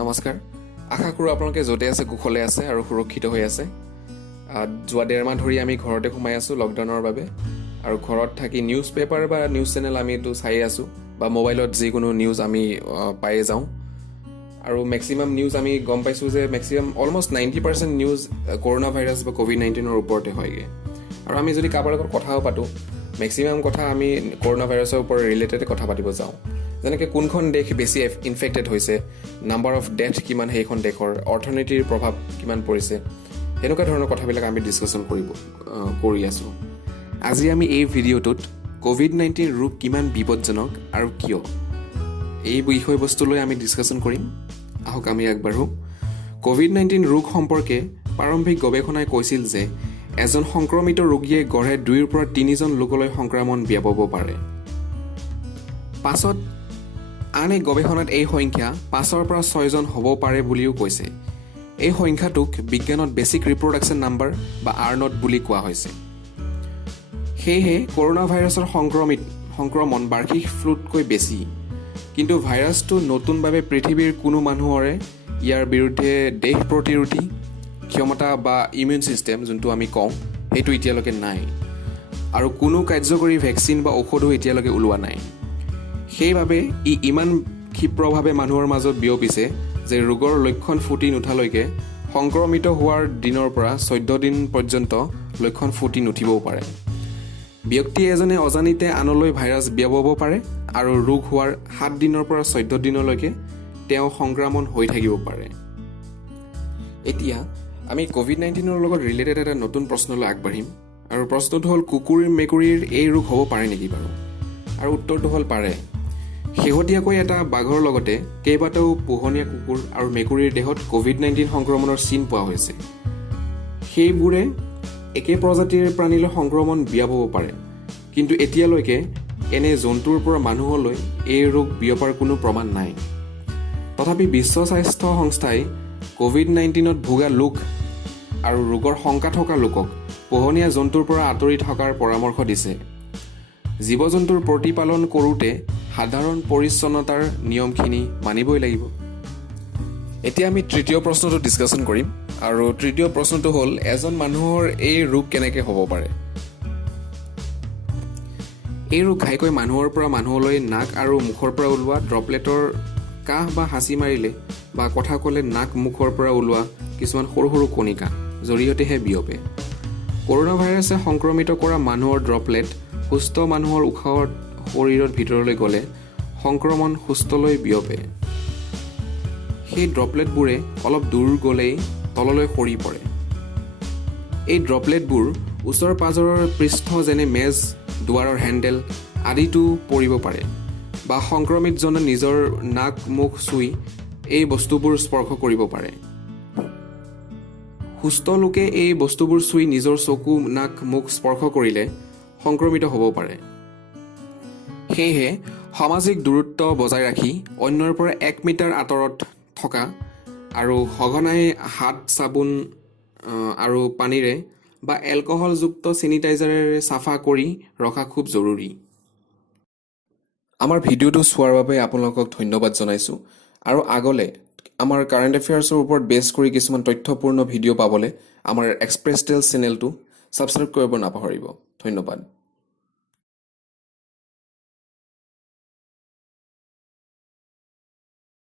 নমস্কাৰ আশা কৰোঁ আপোনালোকে য'তে আছে কুশলে আছে আৰু সুৰক্ষিত হৈ আছে যোৱা ডেৰ মাহ ধৰি আমি ঘৰতে সোমাই আছোঁ লকডাউনৰ বাবে আৰু ঘৰত থাকি নিউজ পেপাৰ বা নিউজ চেনেল আমি এইটো চাই আছোঁ বা মোবাইলত যিকোনো নিউজ আমি পায়ে যাওঁ আৰু মেক্সিমাম নিউজ আমি গম পাইছোঁ যে maximum almost 90% news corona virus বা COVID-19ৰ ওপৰতে হয়গৈ আৰু আমি যদি কাৰোবাৰ লগত কথাও পাতোঁ মেক্সিমাম কথা আমি কৰোণা ভাইৰাছৰ ওপৰত ৰিলেটেড কথা পাতিব যাওঁ যেনেকৈ কোনখন দেশ বেছি ইনফেক্টেড হৈছে নাম্বাৰ অফ ডেথ কিমান সেইখন দেশৰ অৰ্থনীতিৰ প্ৰভাৱ কিমান পৰিছে এনেকুৱা ধৰণৰ কথাবিলাক আমি ডিছকাশ্যন কৰি আছোঁ আজি আমি এই ভিডিঅ'টোত COVID-19 ৰোগ কিমান বিপদজনক আৰু কিয় এই বিষয়বস্তুলৈ আমি ডিছকাশ্যন কৰিম আহক আমি আগবাঢ়োঁ COVID-19 ৰোগ সম্পৰ্কে প্ৰাৰম্ভিক গৱেষণাই কৈছিল যে এজন সংক্ৰমিত ৰোগীয়ে গড়ে 2ৰ পৰা 3জন লোকলৈ সংক্ৰমণ বিয়পাব পাৰে পাছত আন এক গৱেষণাত এই সংখ্যা 5ৰ পৰা 6জন হ'ব পাৰে বুলিও কৈছে এই সংখ্যাটোক বিজ্ঞানত বেছিক ৰিপ্ৰডাকশ্যন নাম্বাৰ বা R0 বুলি কোৱা হৈছে সেয়েহে কৰোণা ভাইৰাছৰ সংক্ৰমণ বাৰ্ষিক ফ্লুতকৈ বেছি কিন্তু ভাইৰাছটো নতুনভাৱে পৃথিৱীৰ কোনো মানুহৰে ইয়াৰ বিৰুদ্ধে দেহ প্ৰতিৰোধী ক্ষমতা বা ইমিউন ছিষ্টেম যোনটো আমি কওঁ সেইটো এতিয়ালৈকে নাই আৰু কোনো কাৰ্যকৰী ভেকচিন বা ঔষধো এতিয়ালৈকে ওলোৱা নাই সেইবাবে ই ইমান ক্ষীপ্ৰভাৱে মানুহৰ মাজত বিয়পিছে যে ৰোগৰ লক্ষণ ফুটি নুঠালৈকে সংক্ৰমিত হোৱাৰ দিনৰ পৰা 14 দিন পৰ্যন্ত লক্ষণ ফুটি নুঠিবও পাৰে ব্যক্তি এজনে অজানিতে আনলৈ ভাইৰাছ বিয়পাব পাৰে আৰু ৰোগ হোৱাৰ 7 দিনৰ পৰা 14 দিনলৈকে তেওঁ সংক্ৰমণ হৈ থাকিব পাৰে এতিয়া আমি COVID-19ৰ লগত ৰিলেটেড এটা নতুন প্ৰশ্নলৈ আগবাঢ়িম আৰু প্ৰশ্নটো হ'ল কুকুৰ মেকুৰীৰ এই ৰোগ হ'ব পাৰে নেকি বাৰু আৰু উত্তৰটো হ'ল পাৰে শেহতীয়াকৈ এটা বাঘৰ লগতে কেইবাটাও পোহনীয়া কুকুৰ আৰু মেকুৰীৰ দেহত COVID-19 সংক্ৰমণৰ চিন পোৱা হৈছে সেইবোৰে একে প্ৰজাতিৰ প্ৰাণীলৈ সংক্ৰমণ বিয়পাব পাৰে কিন্তু এতিয়ালৈকে এনে জন্তুৰ পৰা মানুহলৈ এই ৰোগ বিয়পাৰ কোনো প্ৰমাণ নাই তথাপি বিশ্ব স্বাস্থ্য সংস্থাই COVID-19ত ভোগা লোক আৰু ৰোগৰ শংকা থকা লোকক পোহনীয়া জন্তুৰ পৰা আঁতৰি থকাৰ পৰামৰ্শ দিছে জীৱ-জন্তুৰ প্ৰতিপালন কৰোঁতে সাধাৰণ পৰিচ্ছন্নতাৰ নিয়মখিনি মানিবই লাগিব এতিয়া আমি তৃতীয় প্ৰশ্নটো ডিছকাশ্যন কৰিম আৰু তৃতীয় প্ৰশ্নটো হ'ল এজন মানুহৰ এই ৰোগ কেনেকৈ হ'ব পাৰে এই ৰোগ ঘাইকৈ মানুহৰ পৰা মানুহলৈ নাক আৰু মুখৰ পৰা ওলোৱা ড্ৰপলেটৰ কাহ বা হাঁচি মাৰিলে বা কথা ক'লে নাক মুখৰ পৰা ওলোৱা কিছুমান সৰু সৰু কণিকা জৰিয়তেহে বিয়পে কৰোণা ভাইৰাছে সংক্ৰমিত কৰা মানুহৰ ড্ৰপলেট সুস্থ মানুহৰ উশাহত শৰীৰৰ ভিতৰলৈ গ'লে সংক্ৰমণ সুস্থলৈ বিয়পে সেই ড্ৰপলেটবোৰে অলপ দূৰ গ'লেই তললৈ সৰি পৰে এই ড্ৰপলেটবোৰ ওচৰ পাজৰৰ পৃষ্ঠ যেনে মেজ দুৱাৰৰ হেণ্ডেল আদিতো পৰিব পাৰে বা সংক্ৰমিতজনে নিজৰ নাক মুখ চুই এই বস্তুবোৰ স্পৰ্শ কৰিব পাৰে সুস্থ লোকে এই বস্তুবোৰ চুই নিজৰ চকু নাক মুখ স্পৰ্শ কৰিলে সংক্ৰমিত হ'ব পাৰে সেয়েহে সামাজিক দূৰত্ব বজাই ৰাখি অন্যৰ পৰা 1 মিটাৰ আঁতৰত থকা আৰু সঘনাই হাত চাবোন আৰু পানীৰে বা এলকহলযুক্ত চেনিটাইজাৰেৰে চাফা কৰি ৰখা খুব জৰুৰী আমাৰ ভিডিঅ'টো চোৱাৰ বাবে আপোনালোকক ধন্যবাদ জনাইছোঁ আৰু আগলৈ আমাৰ কাৰেণ্ট এফেয়াৰ্ছৰ ওপৰত বেছ কৰি কিছুমান তথ্যপূৰ্ণ ভিডিঅ' পাবলৈ আমাৰ এক্সপ্ৰেছ টেলছ চেনেলটো ছাবস্ক্ৰাইব কৰিব নাপাহৰিব ধন্যবাদ